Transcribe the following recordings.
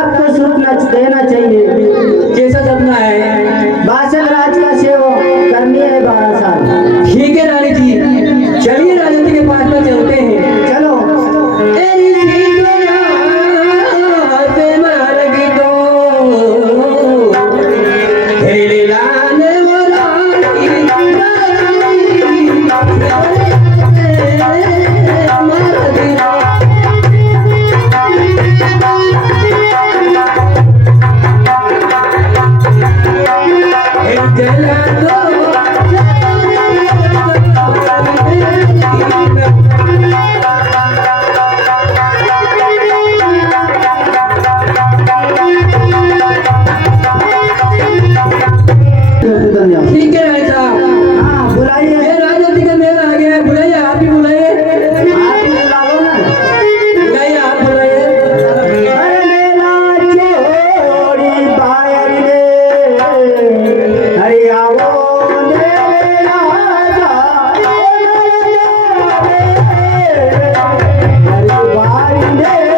आपको सुख न देना चाहिए। कैसा सपना है? बासठ राज का सेवक करनी है 12 साल। ठीक है रानी जी, चलिए राजा जी के पास में चलते हैं। चलो। ठीक है राजा साहब। हाँ बुलाइए। ये राजा जी का मेला आ गया है, बुलाइए, आप ही बुलाइए। आप ही बुला लो ना। बुलाइए, आप बुलाइए। अरे मेला छोड़ी बायर रे, अरे आओ मेरे राजा, अरे बाई रे,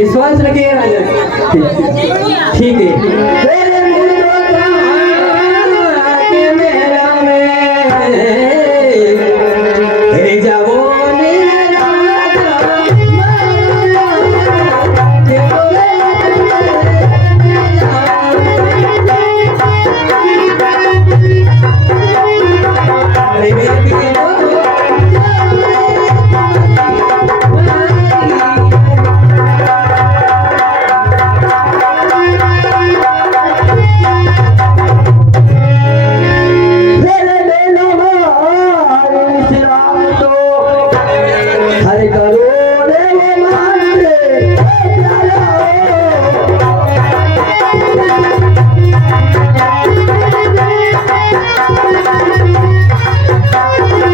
विश्वास रखिए राजा। ठीक है। अरे मेरे पीछे तो मेरे बेलो हरि विश्राम तो हरि करोड़े मानते चलो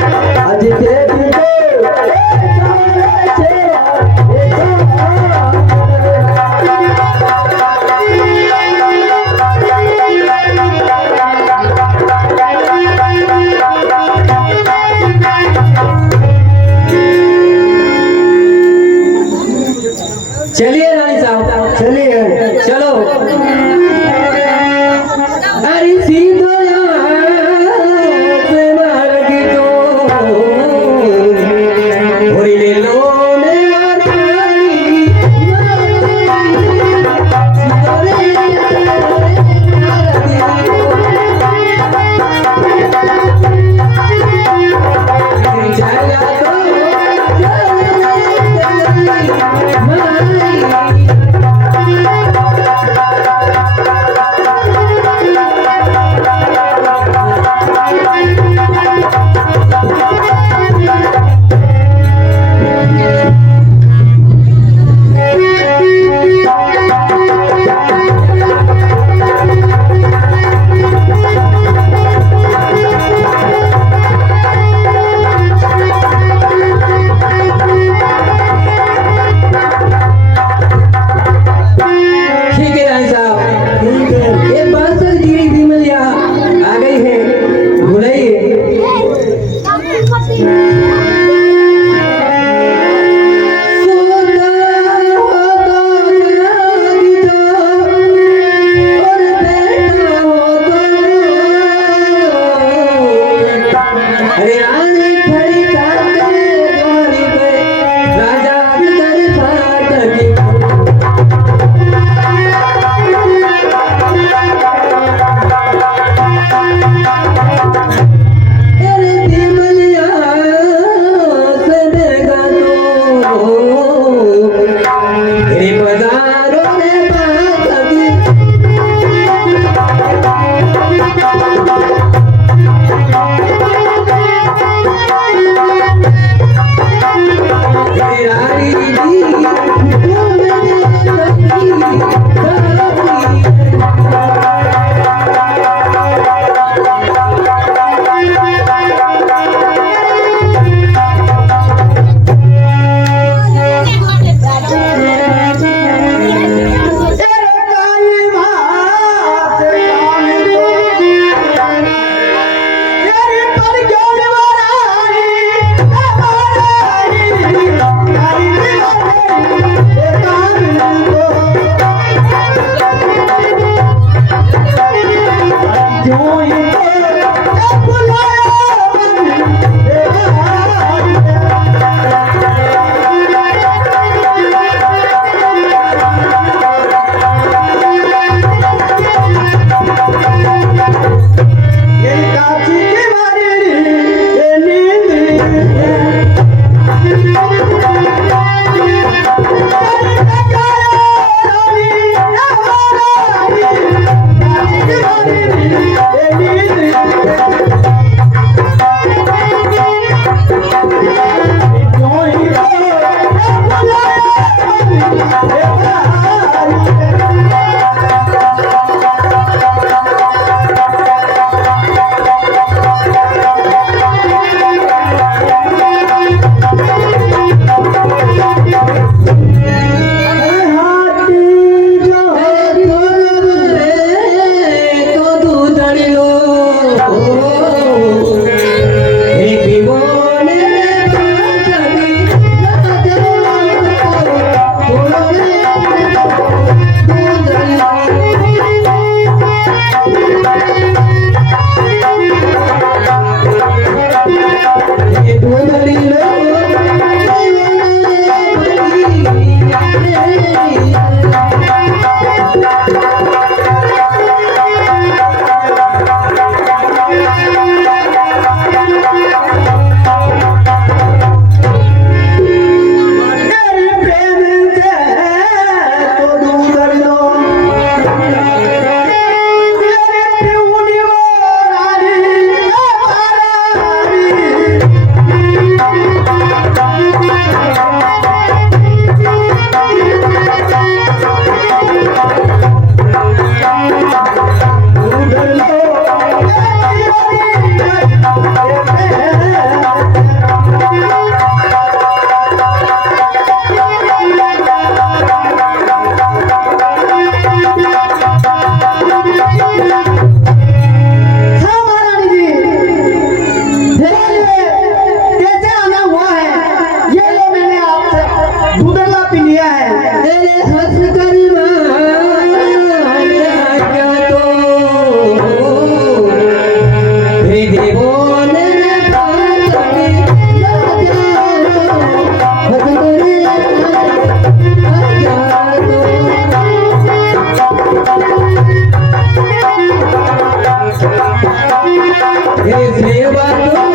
हे सेवा तो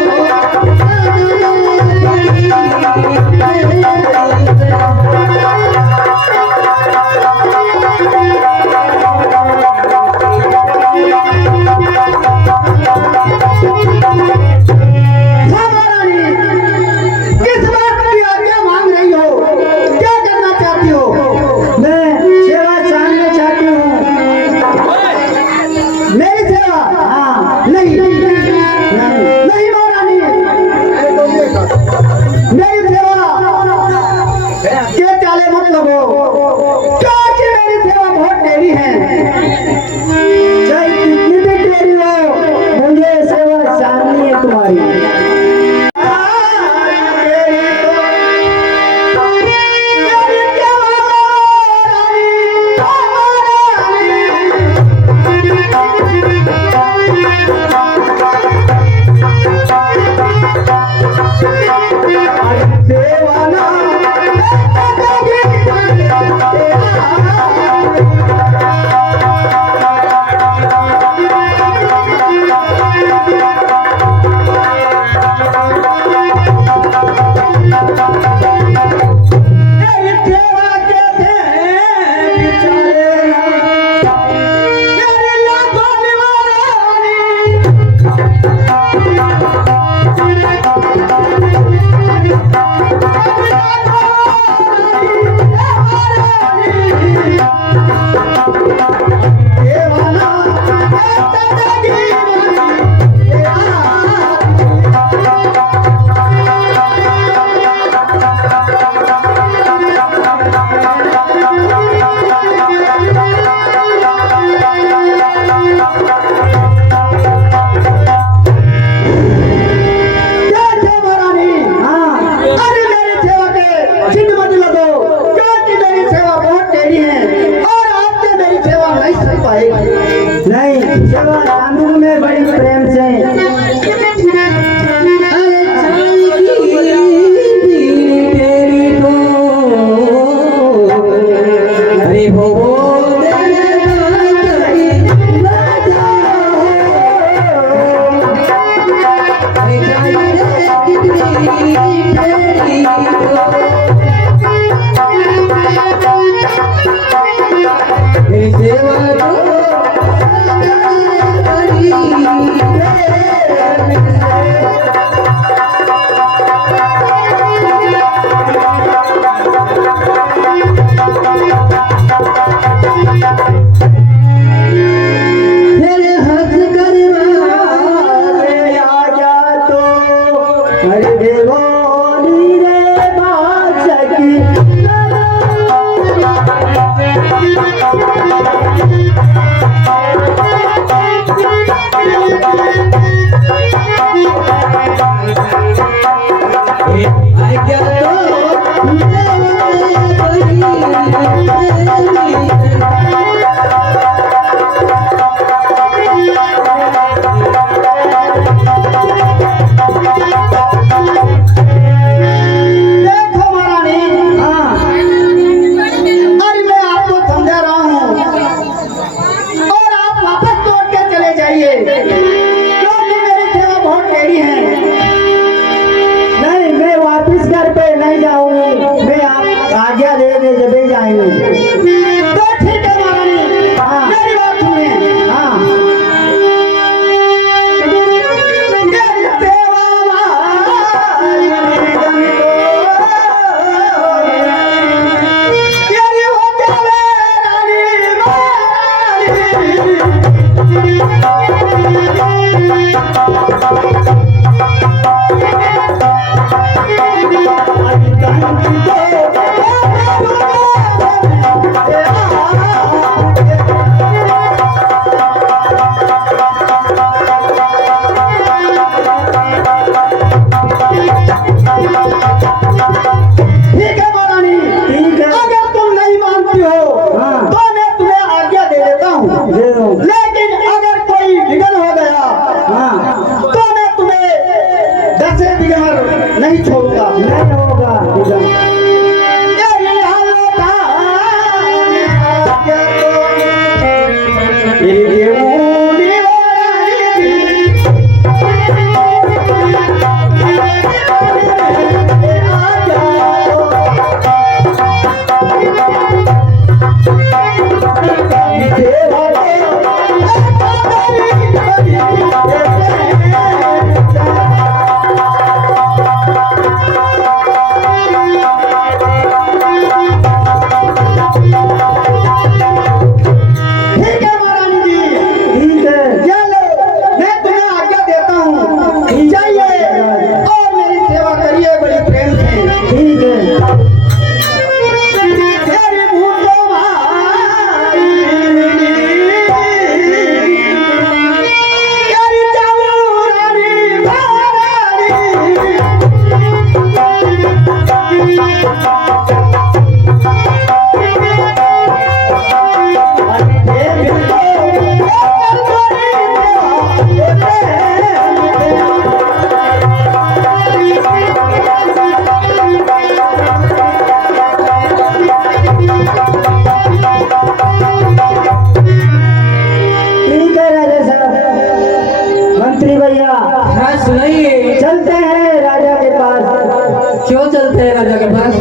हाँ सुनाइए। चलते हैं राजा के पास। क्यों चलते हैं राजा के पास?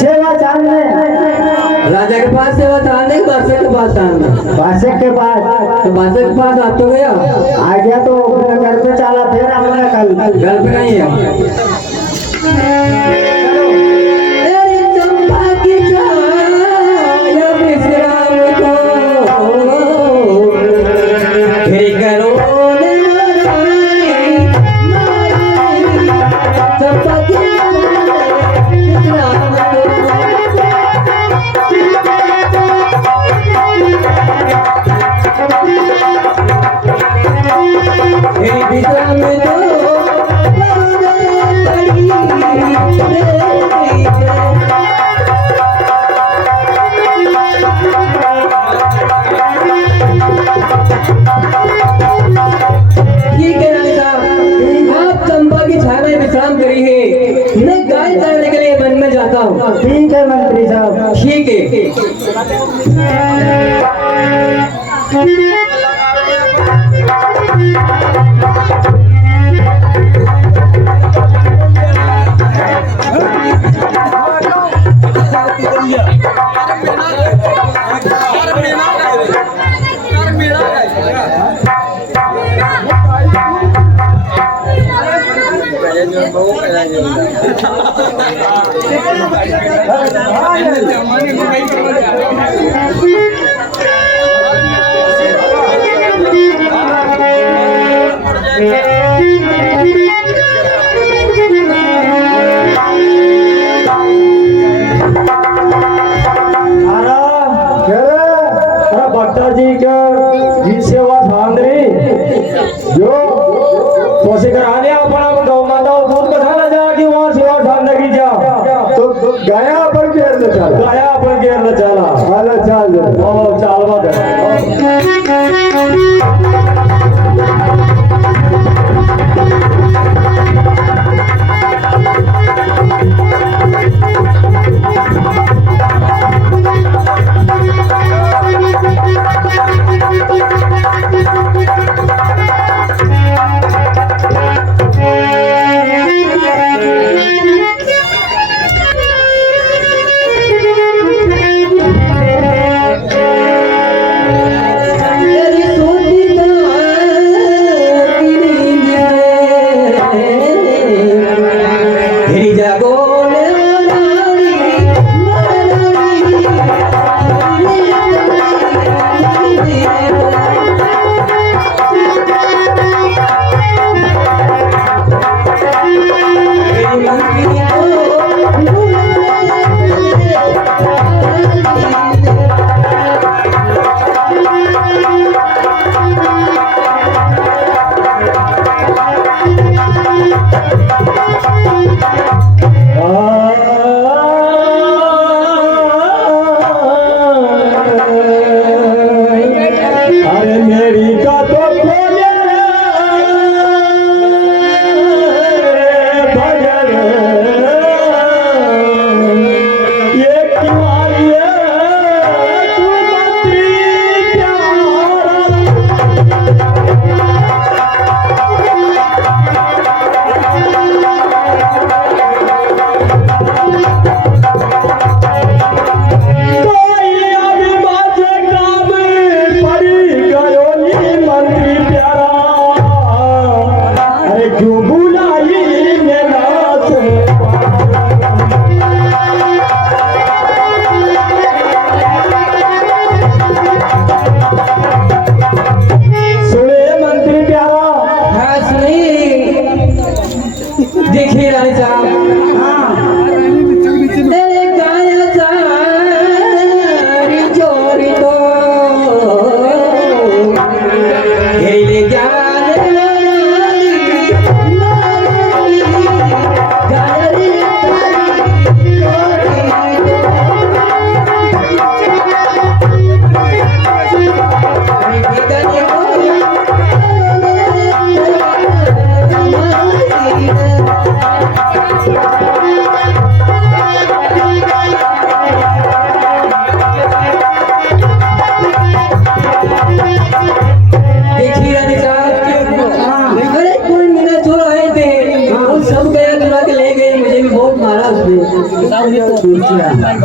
सेवा जानने। राजा के पास सेवा चाहने के बादशाह के पास चाहना। बादशाह के पास। तो बादशाह के पास आप तो गया आ गया तो अपने घर पे चला, फिर हमने कल घर पे नहीं है। ठीक है मंत्री साहब। ठीक है। जी का जी सेवा ध्यान रही जो कोशिश करा लिया अपना गौ माता दूध बधाना जा कि वहाँ सेवा ध्यान लगी जा तो गया पर घेर न चला, गया पर घेर न चला। हाल चाल ओ चालवा कर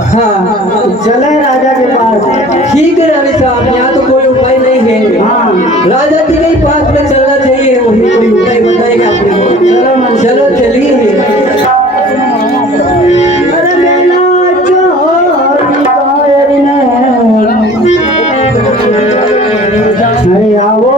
हाँ चले राजा के पास। ठीक है रानी साहब, यहाँ तो कोई उपाय नहीं है। हाँ राजा जी के ही पास में चलना चाहिए, वही कोई उपाय बताएगा अपने को। चलो मन चलो चलिए। अरे मेरा चोरी कायरी ने अरे आओ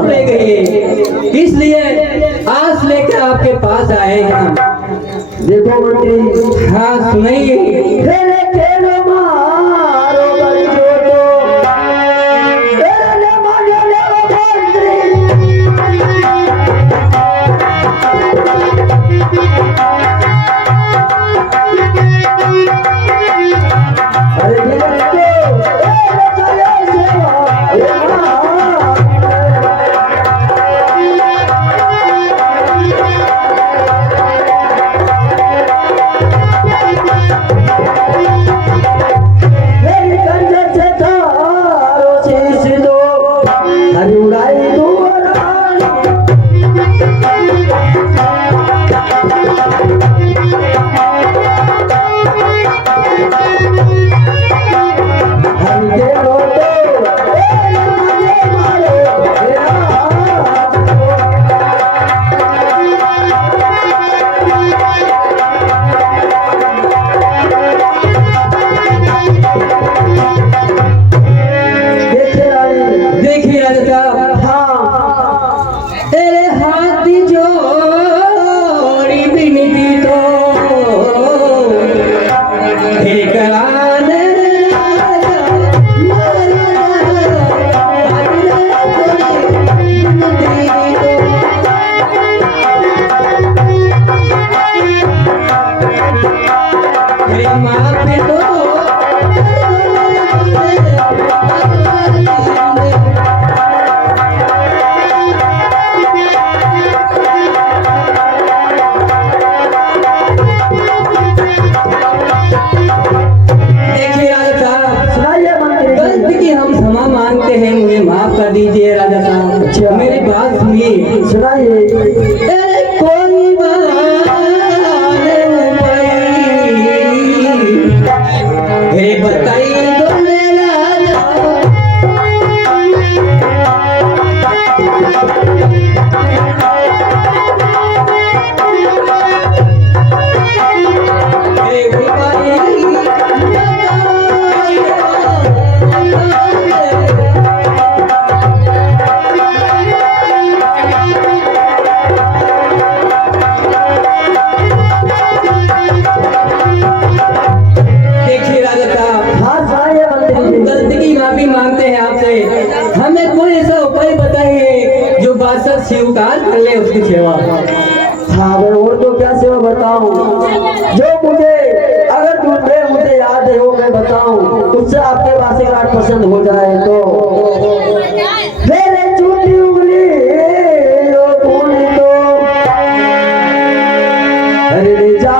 ले गए, इसलिए आस लेकर आपके पास आए हैं। देखो मंत्री, हाँ सुनाइए। सुनाइए। हमें कोई ऐसा उपाय बताइए जो बादशाह स्वीकार कर ले उसकी सेवा। हाँ मैं और तो क्या सेवा बताऊं, जो मुझे अगर तुमने मुझे याद है वो मैं बताऊं, उससे आपके बासीघाट पसंद हो जाए तो मेरे छोटी उंगली ओ तूने तो अरे जा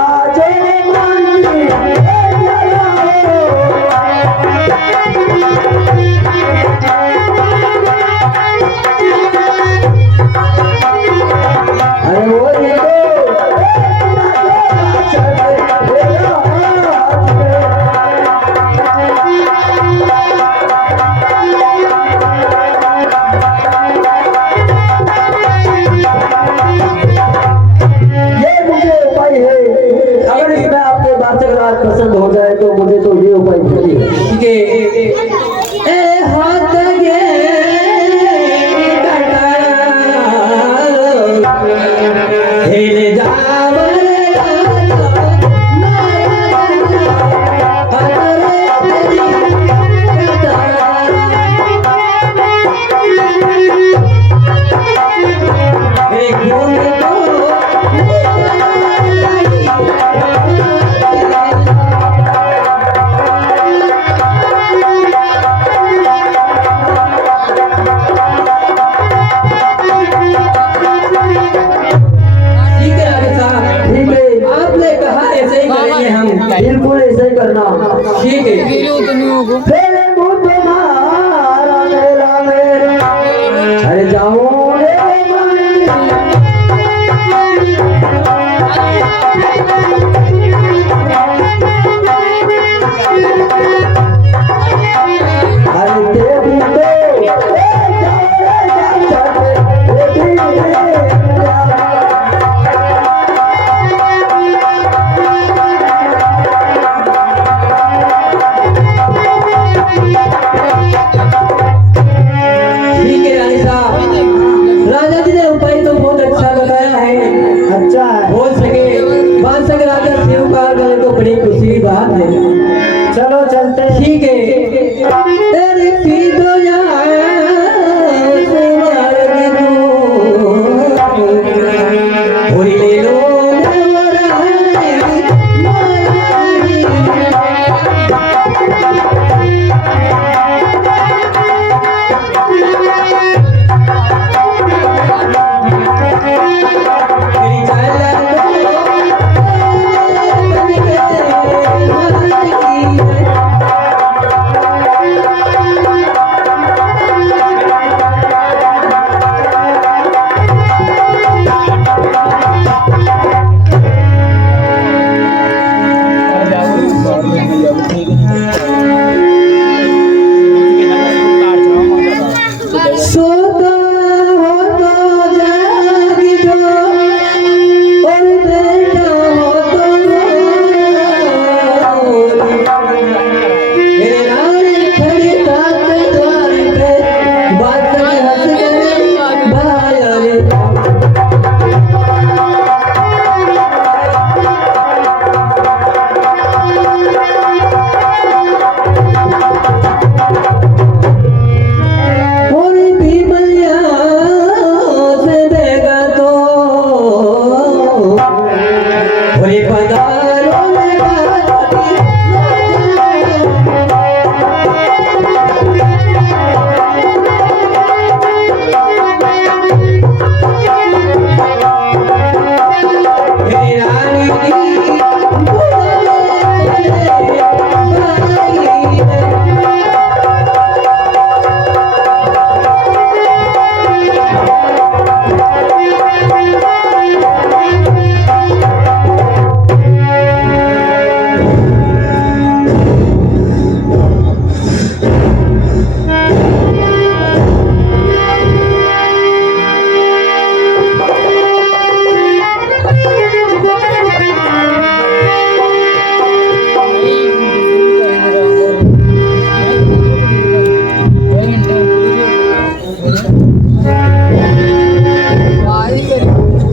पसंद हो जाए तो मुझे तो ये उपाय चाहिए ए हाथ ये हिल जावर बिल्कुल ऐसे ही करना। ठीक है। अरे जाओ चलो चलते। ठीक है।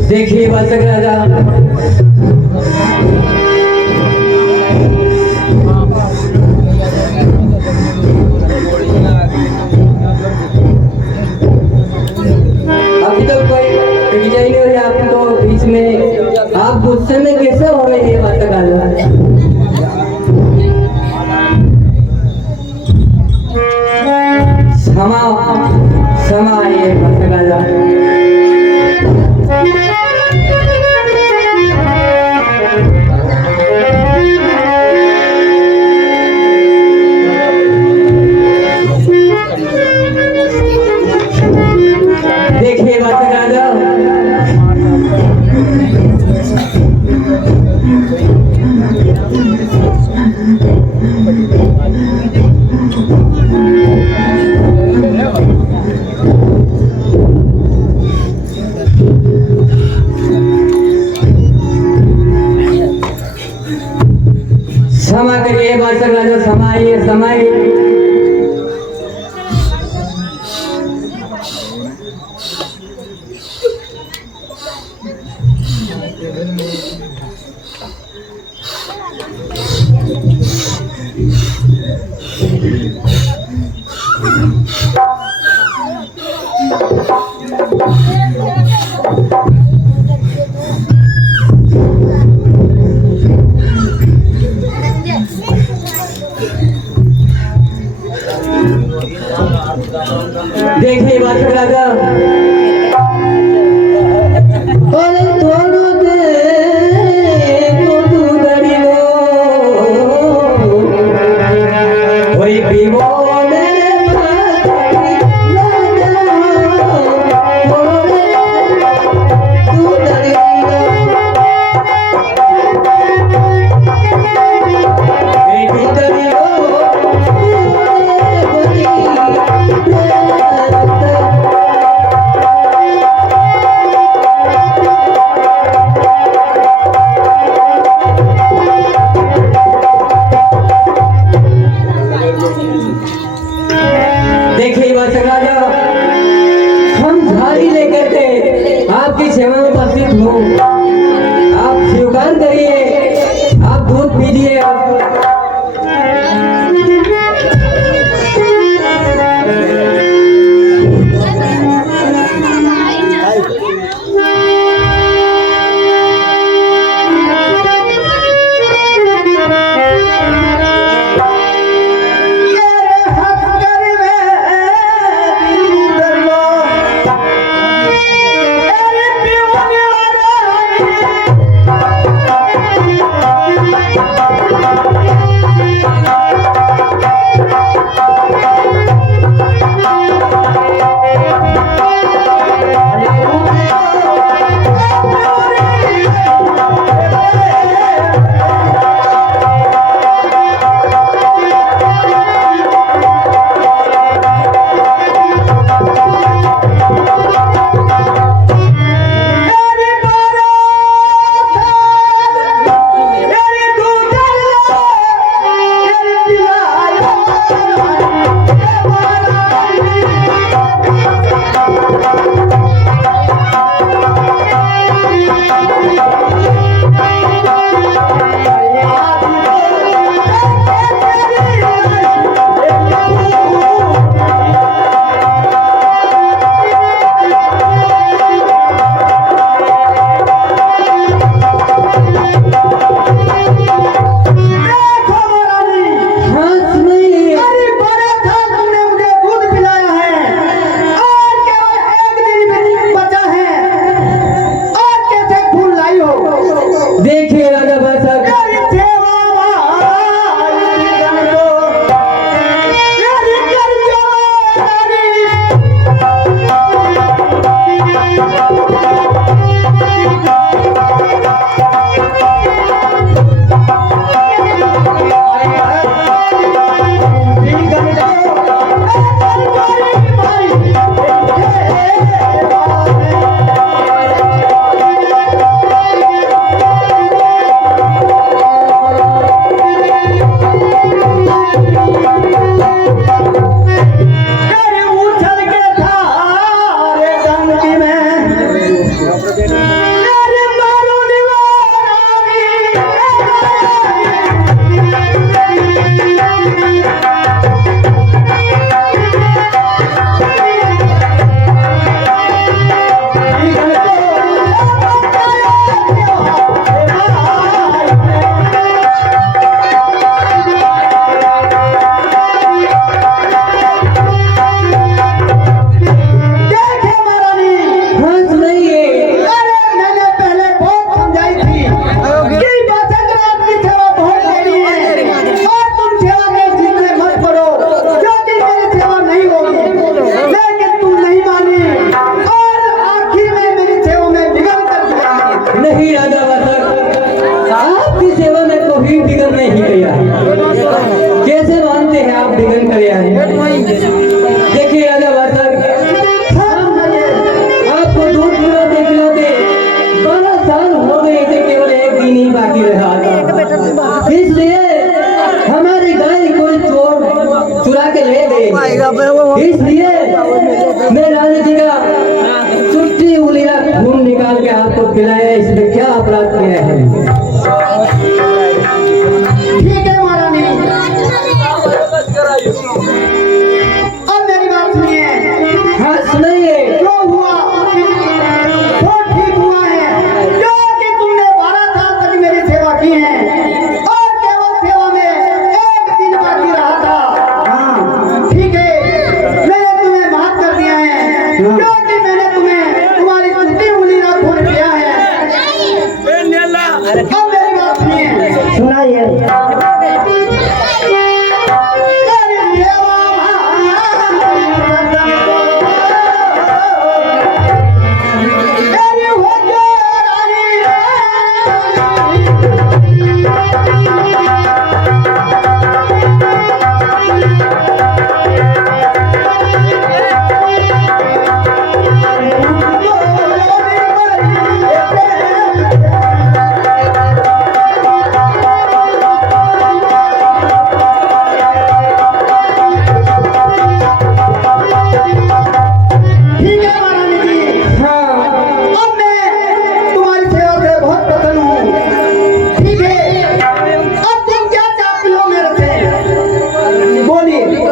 देखिए वाचक राजा, विजय नहीं हो जाए आपको बीच में आप गुस्से में कैसे हो रहे हैं बात कर क्षमा क्षमा ये बात कर देखिए बात राजा क्षमा करिए बात राजा समाइए समाइए देखिए बात राजा देखिए राजा हम झाड़ी लेकर के आपकी सेवा में उपस्थित हूँ आप स्वीकार करिए आप दूध पीजिए हाँ सुनाइए। जो हुआ वो ठीक हुआ है, क्योंकि तुमने 12 साल तक मेरी सेवा की है और केवल सेवा में एक दिन बाकी रहा था। हाँ ठीक है, मैंने तुम्हें माफ कर दिया है, क्योंकि मैंने तुम्हें तुम्हारी छुट्टी उंगली ना खोल दिया है। अब मेरी बात सुनिए, सुनाइए।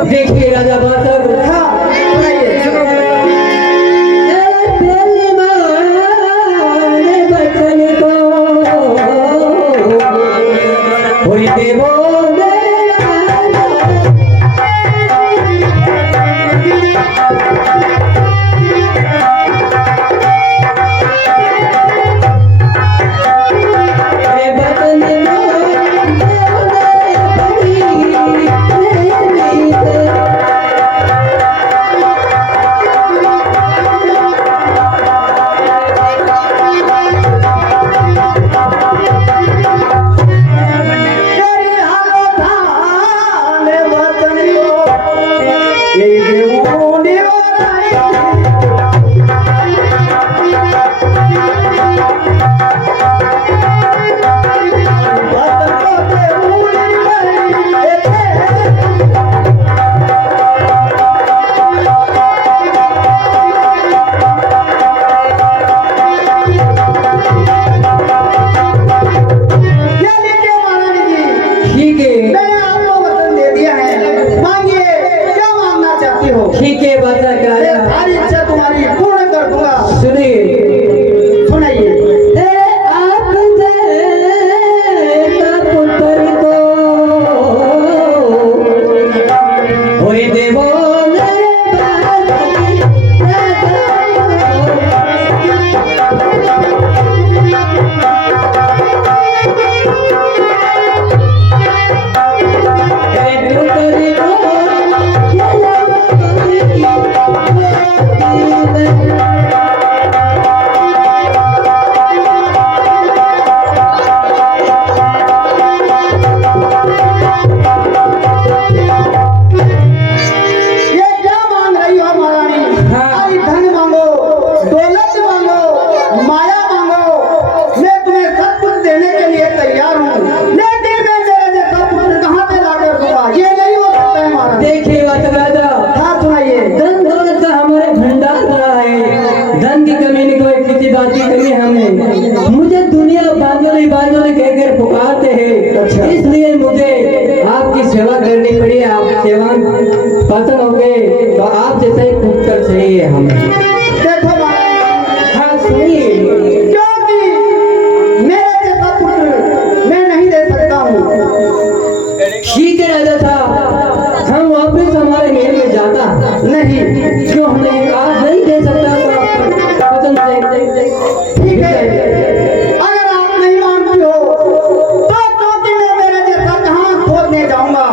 देखिए राजा बादशाह, ठीक है बादशाह के राजा, सारी इच्छा तुम्हारी पूर्ण कर दूंगा। सुनिए सुनाइए। आप पुत्र को होए देवो मुझे दुनिया बांधोली बांधोली कहकर पुकारते हैं, इसलिए मुझे आपकी सेवा करनी पड़ी। आप सेवा पसंद हो गए तो आप जैसे पुत्र चाहिए हमें। देखो हाँ सुनिए, क्योंकि मेरे जैसा पुत्र मैं नहीं दे सकता हूँ। ठीक है राजा साहब, हम वापस हमारे महल में जाता नहीं, क्यों नहीं, आप नहीं दे सकता तो आप पसंद से। ठीक है, अगर आप नहीं मानती हो तो क्योंकि मैं मेरे जैसा कहाँ खोदने जाऊंगा।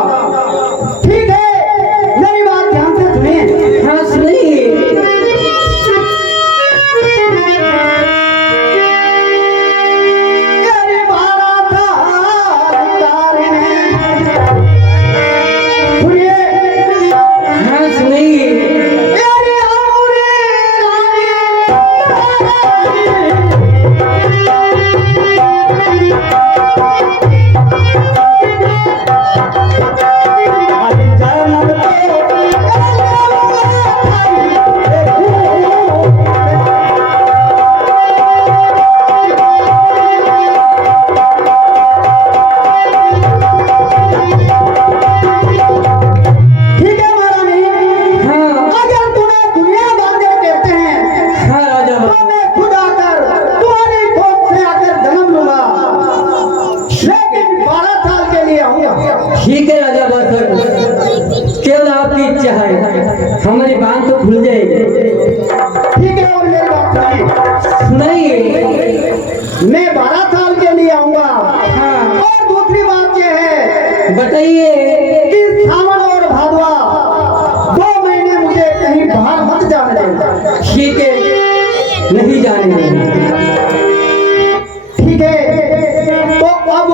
ठीक है, मेरी बात ध्यान से सुनिए। हाँ सुनिए। तो खुल जाएगी। ठीक है, और मेरी बात सुनिए। सुनाइए। मैं 12 साल के लिए आऊंगा। हाँ। और दूसरी बात यह है बताइए। कि सावन और भादवा 2 महीने मुझे कहीं बाहर मत जाने देना। ठीक है, नहीं जाने देंगे। ठीक है, तो अब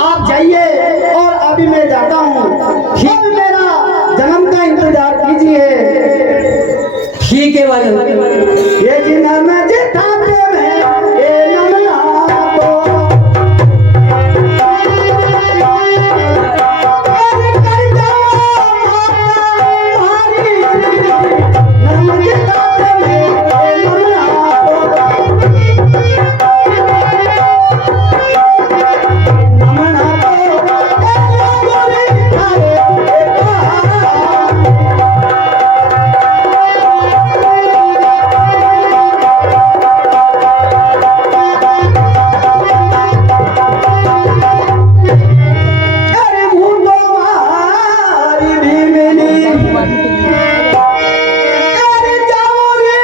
आप जाइए और अभी मैं जाता हूँ। अब मेरा जन्म का इंतजार कीजिए। ठीक है भाई। ये जन्म जिताते में ये नमना तो और कर जाओ हमारी नम जिताते में ये नमना तो नमना तो अरे मुंडो मारी भी मिली अरे जाओ रे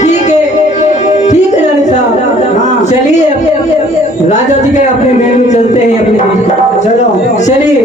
ठीक है रानी साहब। हाँ। चलिए राजा जी के अपने महल में चलते हैं अपने। चलो चलिए।